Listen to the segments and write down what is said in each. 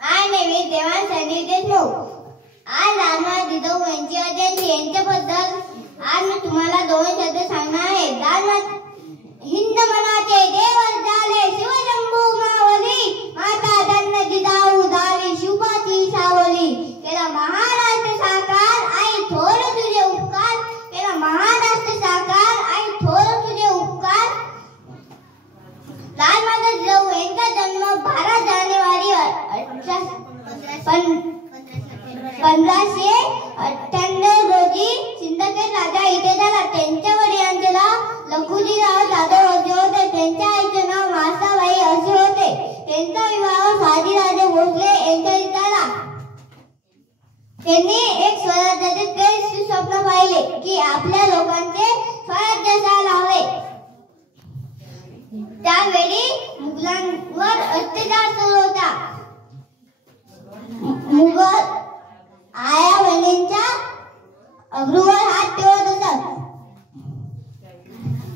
My name is Devan Sandeep Deshmukh. आज रामनाथ जिजाऊ यांची जयंती यांच्याबद्दल आज मी तुम्हाला दोन शब्द सांगणार आहे. रामनाथ हिंद मनाचे देवर झाले शिवशंभू मावली, माता धन्य जिजाऊ झाली शिवबाची सावली. केला महाराष्ट्र साकार आई थोर तुझे उपकार, केला महाराष्ट्र साकार आई थोर तुझे उपकार. रामनाथ जिजाऊ यांचा जन्म 12 जानेवारी 1598 रोजी सिंदखेड राजा इथे झाला. त्यांच्या वडिलांचे नाव लखुजीराव जाधव असे होते. त्यांच्या आईचे नाव मासाबाई असे होते. त्यांचा विवाह शहाजीराजे भोसले यांच्याशी झाला. त्यांनी एक स्वराज्याचे श्रेष्ठ स्वप्न पाहिले की आपल्या लोकांचे स्वराज्य असायला हवे. त्यावेळी मुघलांवर अत्याचार सुरू होता. मुघल आया बहिणींच्या अग्रूवर हात ठेवत असत.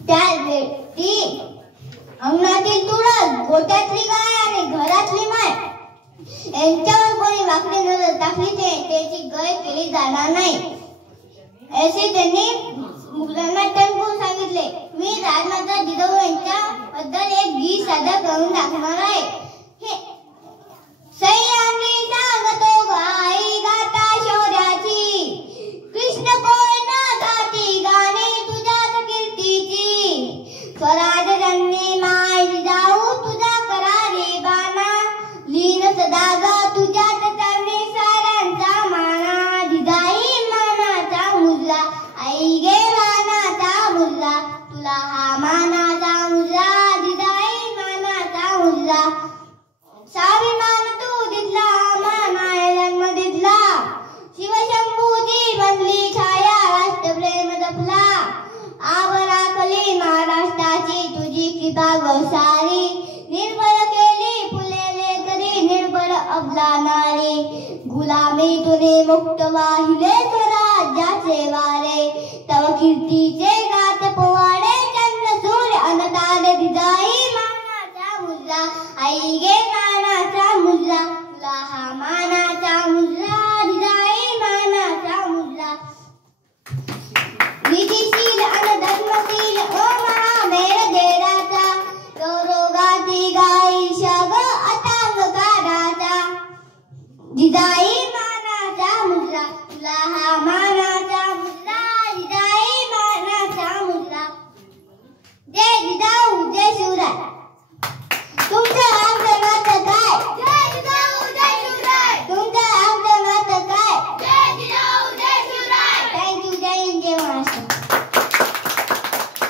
त्यावेळी अंगणातील तुळस, गोठ्यातली गाय आणि घरातली माय यांच्यावर कोणी वाकडी नजर टाकली त्याची गय केली जाणार नाही असे त्यांनी मुघलांना टणकून सांगितले. मी रामनाथ जिजाऊ यांच्या बद्दल एक गीत सादर करून दाखवणार आहे. सह्याद्री सांगतो गाई गाता शौर्याची, कृष्ण कोण गाती गाणे तुझ्याच कीर्तीची. स्वराज जननी माय जिजाऊ तुझा करारी बाणा, लीन सदा ग तुझ्याच चरणी साऱ्यांचा माना. जिजाई मानाचा मुजरा आई गे मानाचा मुजरा, तुला हा मानाचा मुजरा जिजाई मानाचा मुजरा. स्वाभिमान तू दिसला मानाय जन्म दिसला, शिवशंभूची बनली छाया राष्ट्रप्रेम जपला. आवराखली महाराष्ट्राची तुझी कृपा गौसारी, निर्भय केली फुलेले करी निर्भय अबला नारी. गुलामी तुने मुक्त वाहिले स्वराज्याचे वारे, तव कीर्तीचे गात पोवाडे चंद्र सूर्य अनतारे. जिजाई मानाचा मुजरा आई गे मानाचा मुजरा, तुला हा मानाचा मुजरा जिजाई मानाचा मुजरा. विधीशील आणि धर्मशील ओ महामेर देराचा, गौरवगाती गाई शग अतांगकाराचा. जिजाई मानाचा मुजरा, तुला हा मानाचा मुजरा जिजाई मानाचा मुजरा. जय जिजाऊ जय शिवराय. तुमचं आमचं नातं काय? जय जिजाऊ जय शिवराय. तुमचं आमचं नातं काय? जय जिजाऊ जय शिवराय. थँक्यू. जय हिंद जय महाराष्ट्र.